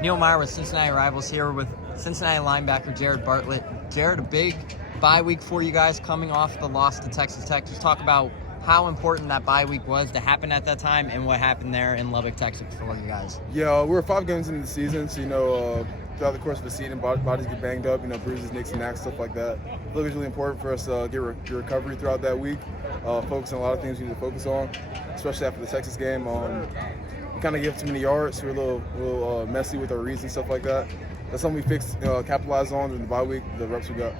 Neil Meyer with Cincinnati Rivals here with Cincinnati linebacker Jared Bartlett. Jared, a big bye week for you guys coming off the loss to Texas Tech. Just talk about how important that bye week was to happen at that time and what happened there in Lubbock, Texas for you guys. Yeah, we're 5 games into the season, so throughout the course of the season, bodies get banged up, bruises, nicks, and knacks, stuff like that. I feel like it's really important for us to get recovery throughout that week, focus on a lot of things we need to focus on, especially after the Texas game. We kind of gave too many yards. We're a little messy with our reads and stuff like that. That's something we fixed, capitalized on in the bye week, the reps we got.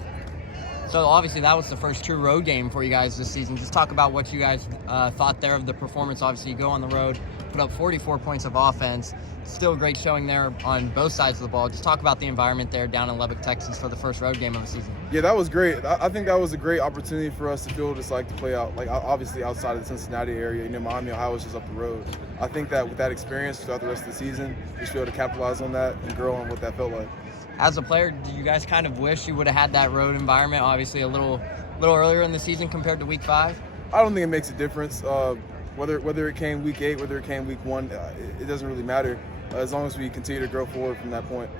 So obviously that was the first true road game for you guys this season. Just talk about what you guys thought there of the performance. Obviously you go on the road, put up 44 points of offense. Still a great showing there on both sides of the ball. Just talk about the environment there down in Lubbock, Texas for the first road game of the season. Yeah, that was great. I think that was a great opportunity for us to feel just like to play out, like obviously outside of the Cincinnati area. Miami, Ohio is just up the road. I think that with that experience throughout the rest of the season, we should be able to capitalize on that and grow on what that felt like. As a player, do you guys kind of wish you would have had that road environment, obviously a little earlier in the season compared to week 5? I don't think it makes a difference. Whether it came week 8, whether it came week 1, it doesn't really matter as long as we continue to grow forward from that point.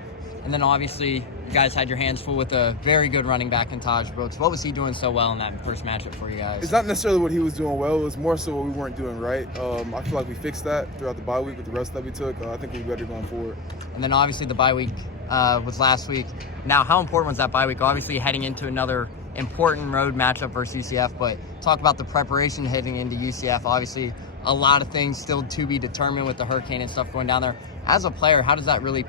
And then obviously you guys had your hands full with a very good running back in Taj Brooks. What was he doing so well in that first matchup for you guys? It's not necessarily what he was doing well. It was more so what we weren't doing right. I feel like we fixed that throughout the bye week with the rest that we took. I think we're better going forward. And then obviously the bye week was last week. Now, how important was that bye week? Obviously heading into another important road matchup versus UCF, but talk about the preparation heading into UCF. Obviously a lot of things still to be determined with the hurricane and stuff going down there. As a player, how does that really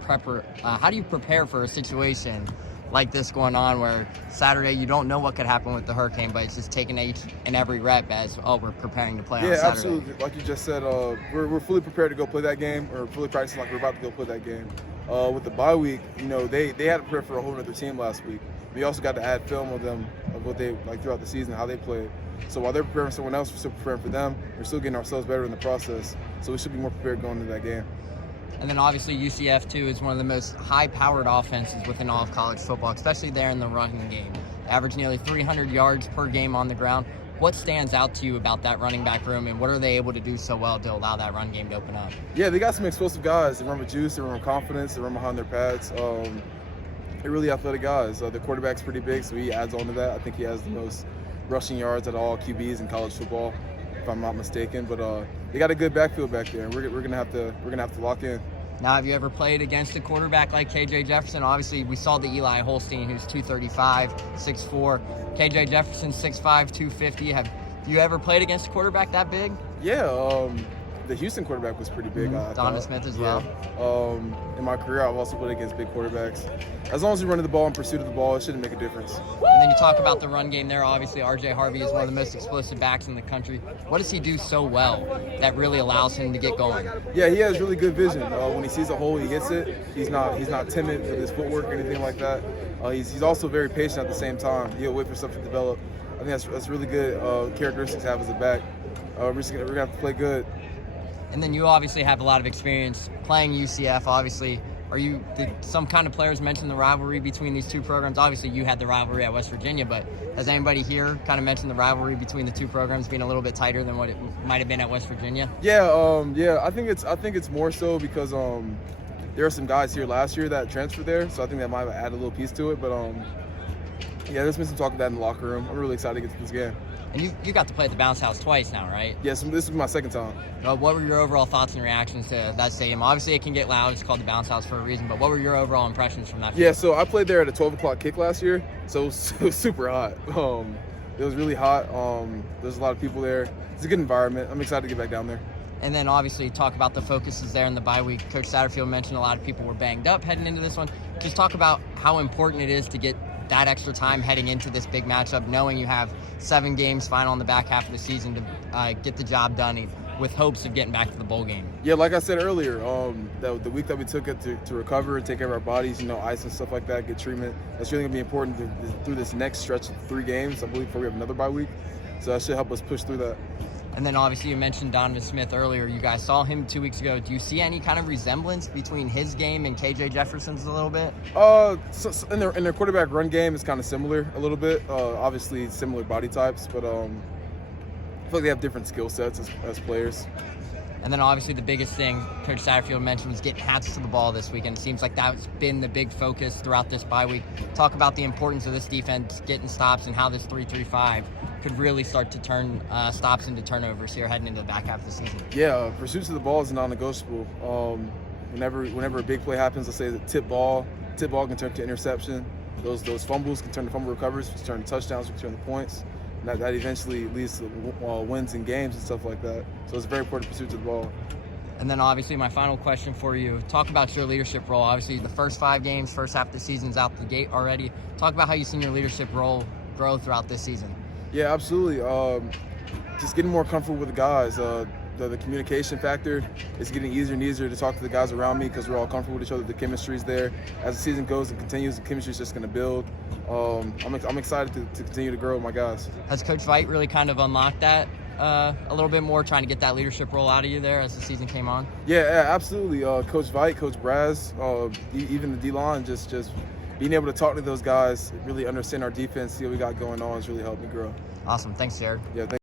how do you prepare for a situation like this going on where Saturday you don't know what could happen with the hurricane, but it's just taking each and every rep as, we're preparing to play on Saturday? Yeah, absolutely. Like you just said, we're fully prepared to go play that game, or fully practicing like we're about to go play that game. With the bye week, they had to prepare for a whole other team last week. We also got to add film of them, of what they like throughout the season, how they played. So while they're preparing for someone else, we're still preparing for them. We're still getting ourselves better in the process. So we should be more prepared going into that game. And then obviously UCF too is one of the most high-powered offenses within all of college football, especially there in the running game. Average nearly 300 yards per game on the ground. What stands out to you about that running back room, and what are they able to do so well to allow that run game to open up? Yeah, they got some explosive guys. They run with juice, they run with confidence, they run behind their pads. They're really athletic guys. The quarterback's pretty big, so he adds on to that. I think he has the most rushing yards at all QBs in college football, if I'm not mistaken. But they got a good backfield back there, and we're gonna have to lock in. Now, have you ever played against a quarterback like KJ Jefferson? Obviously, we saw the Eli Holstein, who's 235, 6'4". KJ Jefferson, 6'5", 250. Have you ever played against a quarterback that big? Yeah, the Houston quarterback was pretty big. Donovan Smith as well. In my career, I've also played against big quarterbacks. As long as you're running the ball in pursuit of the ball, it shouldn't make a difference. And then you talk about the run game there. Obviously, RJ Harvey is one of the most explosive backs in the country. What does he do so well that really allows him to get going? Yeah, he has really good vision. When he sees a hole, he hits it. He's not timid with his footwork or anything like that. He's also very patient at the same time. He'll wait for stuff to develop. I think that's really good characteristics to have as a back. We're gonna have to play good. And then you obviously have a lot of experience playing UCF, obviously. Did some kind of players mention the rivalry between these two programs? Obviously, you had the rivalry at West Virginia, but has anybody here kind of mentioned the rivalry between the two programs being a little bit tighter than what it might have been at West Virginia? Yeah, I think it's more so because there are some guys here last year that transferred there, so I think that might have added a little piece to it. But yeah, there's been some talk of that in the locker room. I'm really excited to get to this game. And you got to play at the Bounce House twice now, right? Yes, this is my second time. What were your overall thoughts and reactions to that stadium? Obviously, it can get loud. It's called the Bounce House for a reason. But what were your overall impressions from that field? Yeah, so I played there at a 12 o'clock kick last year, so it was super hot. It was really hot. There's a lot of people there. It's a good environment. I'm excited to get back down there. And then obviously talk about the focuses there in the bye week. Coach Satterfield mentioned a lot of people were banged up heading into this one. Just talk about how important it is to get that extra time heading into this big matchup, knowing you have 7 games final in the back half of the season to get the job done with hopes of getting back to the bowl game. Yeah, like I said earlier, the week that we took it to recover, take care of our bodies, ice and stuff like that, get treatment, that's really going to be important through this next stretch of 3 games, I believe, before we have another bye week. So that should help us push through that. And then obviously you mentioned Donovan Smith earlier. You guys saw him 2 weeks ago. Do you see any kind of resemblance between his game and KJ Jefferson's a little bit? So in their quarterback run game, it's kind of similar a little bit. Obviously similar body types, but I feel like they have different skill sets as players. And then obviously the biggest thing Coach Satterfield mentioned was getting hats to the ball this weekend. It seems like that's been the big focus throughout this bye week. Talk about the importance of this defense getting stops and how this 3-3-5 could really start to turn stops into turnovers here heading into the back half of the season. Yeah, pursuit to the ball is non-negotiable. Whenever a big play happens, let's say the tip ball can turn to interception. Those fumbles can turn to fumble recoveries, which turn to touchdowns, which turn to points. And that eventually leads to wins in games and stuff like that. So it's very important pursuit to the ball. And then obviously my final question for you, talk about your leadership role. Obviously the first 5 games, first half of the season's out the gate already. Talk about how you've seen your leadership role grow throughout this season. Yeah, absolutely. Just getting more comfortable with the guys. The communication factor is getting easier and easier to talk to the guys around me because we're all comfortable with each other. The chemistry's there. As the season goes and continues, the chemistry's just going to build. I'm excited to continue to grow with my guys. Has Coach Veit really kind of unlocked that a little bit more, trying to get that leadership role out of you there as the season came on? Yeah, absolutely. Coach Veit, Coach Braz, even the D-line, just being able to talk to those guys, really understand our defense, see what we got going on, has really helped me grow. Awesome. Thanks, Jared. Yeah.